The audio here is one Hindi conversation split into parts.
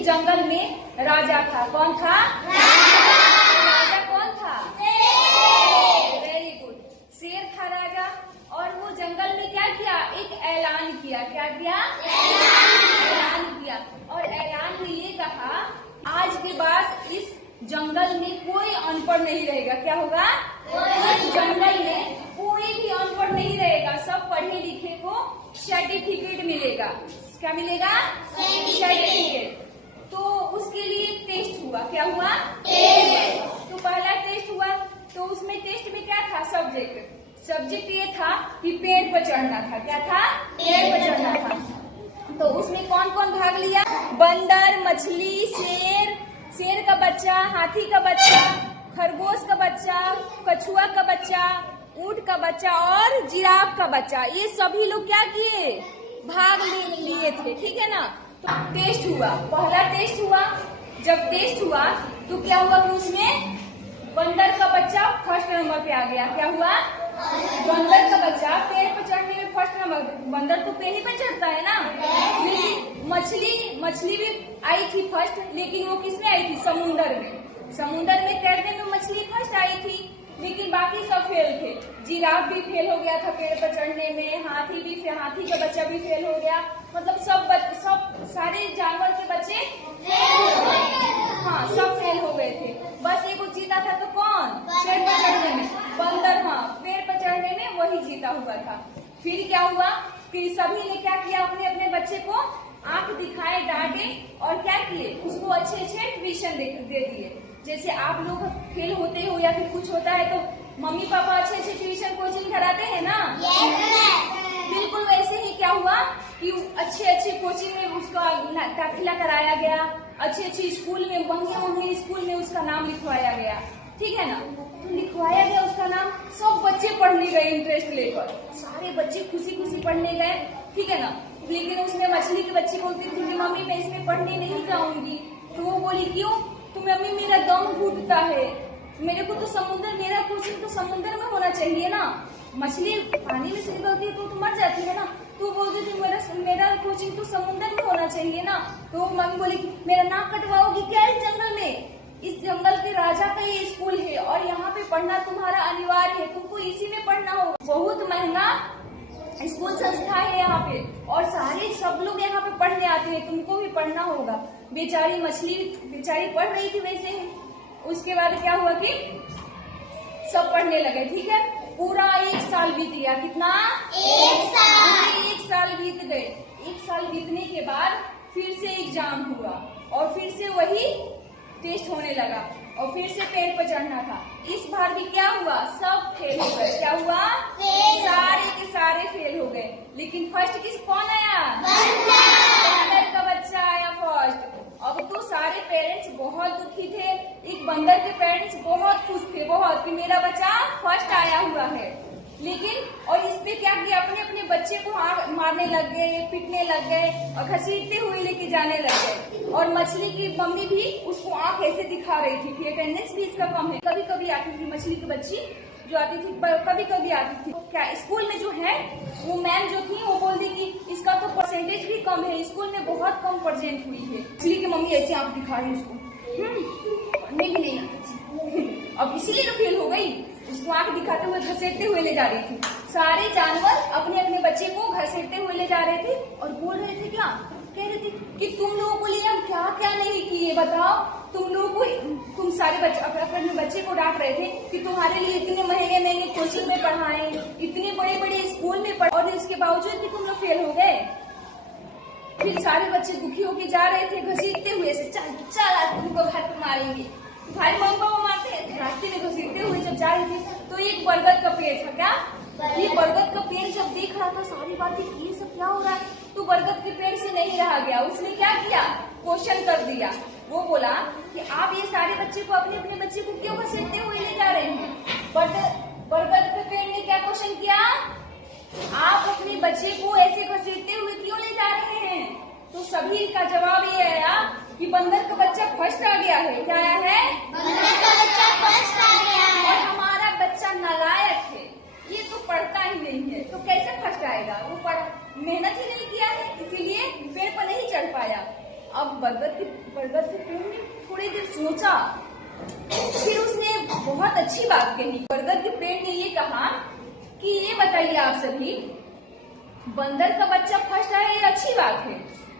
एक जंगल में राजा था। कौन था? राजा कौन था? वेरी गुड, शेर था राजा। और वो जंगल में क्या किया? एक ऐलान किया। क्या किया? ऐलान किया। और ऐलान में ये कहा, आज के बाद इस जंगल में कोई अनपढ़ नहीं रहेगा। क्या होगा? इस जंगल में कोई भी अनपढ़ नहीं रहेगा, सब पढ़े लिखे को सर्टिफिकेट मिलेगा। क्या मिलेगा? सर्टिफिकेट। तो उसके लिए एक टेस्ट हुआ। क्या हुआ? टेस्ट। तो पहला टेस्ट हुआ, तो उसमें टेस्ट में क्या था? सब्जेक्ट ये था कि पेड़ पर चढ़ना था। क्या था? पेड़ पर चढ़ना था। तो उसमें कौन कौन भाग लिया? बंदर, मछली, शेर का बच्चा, हाथी का बच्चा, खरगोश का बच्चा, कछुआ का बच्चा, ऊंट का बच्चा और जिराफ का बच्चा। ये सभी लोग क्या किए? भाग लिए थे। ठीक है ना? तो टेस्ट हुआ, पहला टेस्ट हुआ। जब टेस्ट हुआ तो क्या हुआ कि उसमें बंदर का बच्चा फर्स्ट नंबर पे आ गया। क्या हुआ? बंदर का बच्चा पेड़ पर चढ़ने में फर्स्ट नंबर। बंदर तो पेड़ ही पे चढ़ता है ना। लेकिन मछली भी आई थी फर्स्ट, लेकिन वो किसमें आई थी? समुंदर में तैरने में मछली फर्स्ट आई थी, लेकिन बाकी सब फेल थे। जिराफ भी फेल हो गया था पेड़ पर चढ़ने में, हाथी का बच्चा भी फेल हो गया। मतलब सब सारे जानवर के बच्चे हाँ सब फेल हो गए थे। बस एक जीता था। तो कौन? पेड़ पर चढ़ने में बंदर। हाँ, पेड़ पर चढ़ने में वही जीता हुआ था। फिर क्या हुआ? फिर सभी ने क्या किया? अपने अपने बच्चे को आंख दिखाए, डांटे और क्या किए? उसको अच्छे ट्यूशन दे दिए। जैसे आप लोग फेल होते हो या फिर कुछ होता है तो मम्मी पापा अच्छे ट्यूशन कोचिंग कराते हैं ना। बिल्कुल वैसे ही क्या हुआ कि अच्छे कोचिंग में उसका दाखिला कराया गया, अच्छे स्कूल में, महंगे स्कूल में उसका नाम लिखवाया गया। ठीक है ना? तो लिखवाया गया उसका नाम। सब बच्चे पढ़ने गए इंटरेस्ट लेकर, सारे बच्चे खुशी पढ़ने गए। ठीक है ना? लेकिन उसमें मछली के बच्चे बोलती थी कि मम्मी मैं इसमें पढ़ने नहीं जाऊंगी। तो वो बोली क्यों? तो मम्मी मेरा दम घुटता है, मेरे को तो मेरा कोचिंग तो समुद्र में होना चाहिए ना। मछली पानी में से निकलती है तो मर जाती है ना। तो बोलती थी मेरा कोचिंग तो समुद्र में होना चाहिए ना। तो मम्मी बोली मेरा नाक कटवाओगी क्या इस जंगल में? इस जंगल के राजा का ये स्कूल है और यहाँ पे पढ़ना तुम्हारा अनिवार्य है, तुमको इसी में पढ़ना होगा। बहुत महंगा स्कूल संस्था है यहाँ पे और सब लोग यहाँ पे पढ़ने आते हैं, तुमको भी पढ़ना होगा। बेचारी मछली बेचारी पढ़ रही थी वैसे ही। उसके बाद क्या हुआ कि सब पढ़ने लगे। ठीक है? पूरा 1 साल बीत गया। कितना? 1 साल बीत गए। 1 साल बीतने के बाद फिर से एग्जाम हुआ और फिर से वही टेस्ट होने लगा और फिर से पेड़ पर चढ़ना था। इस बार भी क्या हुआ? सब फेल हो गए। क्या हुआ? सारे के सारे फेल हो गए। लेकिन फर्स्ट कौन आया? बंदर का बच्चा आया फर्स्ट। अब तो सारे पेरेंट्स बहुत दुखी थे। एक बंदर के पेरेंट्स बहुत खुश थे, बहुत, कि मेरा बच्चा फर्स्ट आया हुआ है। लेकिन और इस पे क्या किया? अपने अपने बच्चे को मारने लग गए, पीटने लग गए और घसीटते हुए लेके जाने लग गए। और मछली की मम्मी भी उसको आंख ऐसे दिखा रही थी कि अटेंडेंस भी इसका कम है। कभी कभी आती थी मछली की बच्ची जो आती थी, कभी कभी आती थी। क्या स्कूल में जो है वो मैम जो थी वो बोलती कि इसका तो परसेंटेज भी कम है, स्कूल में बहुत कम परसेंट हुई है। मछली की मम्मी ऐसे आंख दिखा रही उसको, पढ़ने भी नहीं आती थी। अब इसीलिए तो फेल हो गई। उसको आंख दिखाते हुए घसीटते हुए ले जा रही थी। सारे जानवर अपने अपने बच्चे को घसीटते हुए ले जा रहे थे और बोल रहे थे क्या? कह रहे थे कि तुम लोगों को लिए हम क्या क्या नहीं किए, बताओ। तुम सारे अपने बच्चे को डांट रहे थे कि तुम्हारे लिए इतने महंगे कोचिंग में पढ़ाए, इतने बड़े स्कूल में पढ़ाए और इसके बावजूद भी तुम लोग फेल हो गए। फिर सारे बच्चे दुखी होके जा रहे थे घसीटते हुए से, चल आज तुमको घर पे मारेंगे। भाई मम्मी पापा मारते हैं। रास्ते में घसीटते हुए जब जा रहे थे तो एक बरगद का पेड़ था। क्या? ये बरगद का पेड़ जब देख रहा था सारी बातें, ये सब क्या हो रहा है, तो बरगद के पेड़ से नहीं रहा गया। उसने क्या किया? क्वेश्चन कर दिया। वो बोला कि आप ये सारे बच्चे को अपने अपने बच्चे को क्यों घसीटते हुए ले जा रहे हैं? बरगद के पेड़ ने क्या क्वेश्चन किया? आप अपने बच्चे को ऐसे घसीटते हुए क्यों ले जा रहे हैं? तो सभी का जवाब ये आया कि बंदर का बच्चा फर्स्ट आ गया है। क्या आया है? बंदर का बच्चा फर्स्ट आ गया है। और हमारा बच्चा नालायक है, ये तो पढ़ता ही नहीं है, तो कैसे फर्स्ट आएगा? वो मेहनत ही नहीं किया है, इसीलिए पेड़ पर नहीं चढ़ पाया। अब बरगद के पेड़ ने थोड़ी देर सोचा, फिर उसने बहुत अच्छी बात कही। बरगद के पेड़ ने ये कहा कि ये बताइए आप सभी, बंदर का बच्चा फर्स्ट आया, ये अच्छी बात है,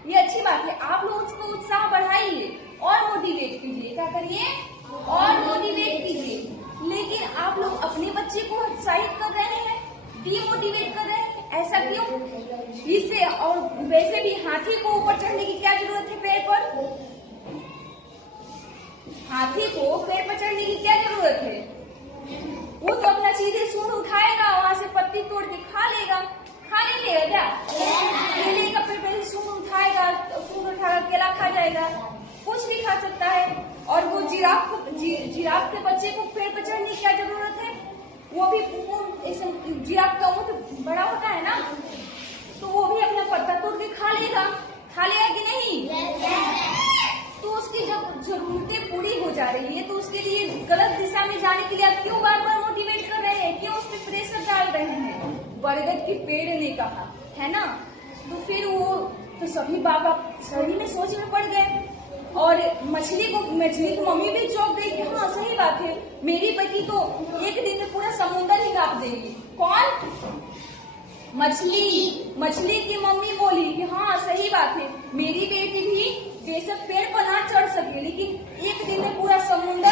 ये अच्छी बात है। आप लोग उसको उत्साह बढ़ाइए और मोटिवेट कीजिए। क्या करिए? और मोटिवेट कीजिए। लेकिन आप लोग अपने बच्चे को उत्साहित कर रहे हैं, डीमोटिवेट कर रहे हैं। ऐसा क्यों? इससे और वैसे भी हाथी को ऊपर चढ़ने की क्या जरूरत है पेड़ पर? हाथी को पेड़ पर चढ़ने की क्या जरूरत है? वो तो अपना सीधे सूंड उठाएगा, वहां से पत्ती तोड़ के खा लेगा। खा नहीं लेगा क्या? केले का पेड़ सूंड उठाएगा, सूंड उठाकर केला खा जाएगा, कुछ भी खा सकता है। और वो जिराफ के बच्चे को पेड़ पर चढ़ने की क्या जरूरत है? वो भी जिराफ का ऊँट बड़ा होता है ना, तो वो भी अपना पत्ता तोड़ के खा लेगा कि नहीं? तो उसकी जब जरूरतें पूरी हो जा रही है तो उसके लिए गलत दिशा में जाने के लिए आप क्यों बार बार मोटिवेट कर रहे हैं, क्यों उस पर प्रेशर डाल रहे हैं? बरगद के पेड़ ने कहा, है ना। तो फिर वो तो सभी बाबा सभी में सोच में पड़ गए। और मछली को मम्मी भी चौंक गई कि हाँ सही बात है, मेरी बेटी तो एक दिन में पूरा समुद्र ही काट देगी। कौन? मछली की मम्मी बोली कि हाँ सही बात है, मेरी बेटी भी बेशक पेड़ पर ना चढ़ सके, लेकिन एक दिन में पूरा समुद्र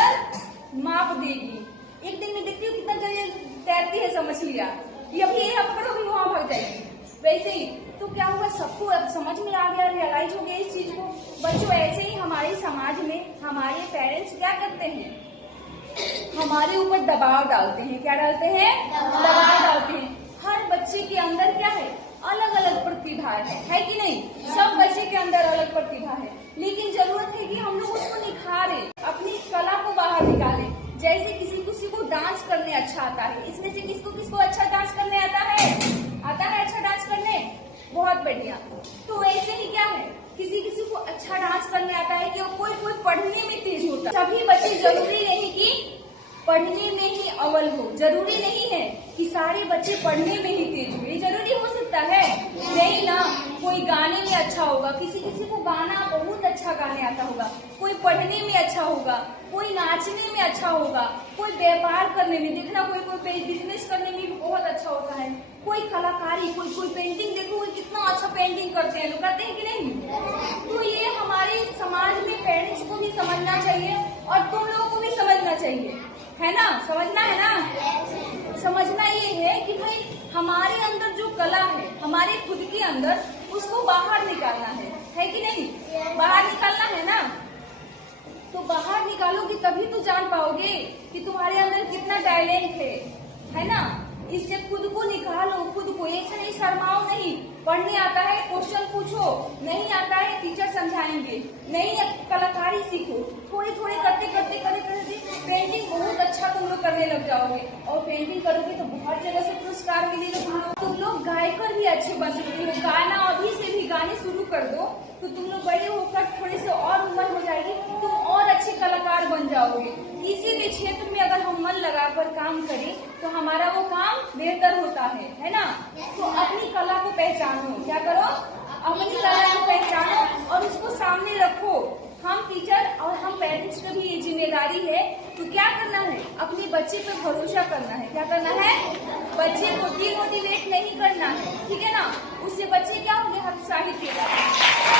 माप देगी। एक दिन में देखती हूँ कितना जगह तैरती है सब मछलियाँ, ये अभी ये पकड़ो भी वहां भाग जाएगी। वैसे ही तो क्या हुआ, सबको अब समझ में आ गया, रियलाइज हो गया इस चीज को। बच्चों ऐसे ही हमारे समाज में हमारे पेरेंट्स क्या करते हैं, हमारे ऊपर दबाव डालते हैं। क्या डालते हैं? दबाव डालते हैं। हर बच्चे के अंदर क्या है? अलग अलग प्रतिभा है कि नहीं? सब बच्चे के अंदर अलग प्रतिभा है, लेकिन जरूरत है कि हम लोग उसको निखारें, अपनी कला को बाहर निकालें। जैसे किसी को डांस करने अच्छा आता है, इसमें से किसको अच्छा डांस करने आता है अच्छा डांस करने? बहुत बढ़िया। तो वैसे ही क्या है, किसी को अच्छा डांस करने आता है कि कोई पढ़ने में तेज होता है। सभी बच्चे जरूरी नहीं कि पढ़ने में ही अव्वल हो, जरूरी नहीं है कि सारे बच्चे पढ़ने में ही तेज हो, ये जरूरी हो सकता है? नहीं ना। कोई गाने में अच्छा होगा, किसी को गाना बहुत अच्छा गाने आता होगा, कोई पढ़ने में अच्छा होगा, कोई नाचने में अच्छा होगा, कोई व्यापार करने में, देखना कोई बिजनेस करने में भी बहुत अच्छा होता है, कोई कलाकारी, कोई पेंटिंग, देखो कितना अच्छा पेंटिंग करते हैं लोग, करते हैं कि नहीं? तो ये हमारे समाज में पेरेंट्स को भी समझना चाहिए और तुम लोगों को भी समझना चाहिए, है ना? समझना है ना? समझना ये है कि भाई हमारे अंदर जो कला है, हमारे खुद के अंदर, उसको बाहर निकालना है कि नहीं? बाहर निकालना है ना। तो बाहर निकालोगे तभी तो जान पाओगे कि तुम्हारे अंदर कितना टैलेंट है ना? इससे खुद को निकालो, खुद को ऐसे नहीं, शर्माओ नहीं। पढ़ने आता है क्वेश्चन पूछो, नहीं आता है टीचर समझाएंगे, नहीं कलाकारी सीखो, थोड़ी करते पेंटिंग बहुत अच्छा तुम लोग करने लग जाओगे। और पेंटिंग करोगे तो बहुत जगह से पुरस्कार मिलेगा। तुम लोग गायकर भी अच्छे बन सकते हो। गाना अभी से भी गाने शुरू कर दो तो तुम लोग बड़े होकर थोड़े से और उम्र हो जाएगी, तुम और अच्छे कलाकार बन जाओगे। इसी भी क्षेत्र में अगर हम मन लगाकर काम करें तो हमारा वो काम बेहतर होता है ना? तो अपनी कला को पहचानो। क्या करो? अपनी कला को पहचानो और उसको सामने रखो। हम टीचर और हम पेरेंट्स की भी ये जिम्मेदारी है। तो क्या करना है? अपने बच्चे पर भरोसा करना है। क्या करना है? बच्चे को डिमोटिवेट नहीं करना है, ठीक है ना? उससे बच्चे क्या होंगे? उत्साहित हो जाएंगे।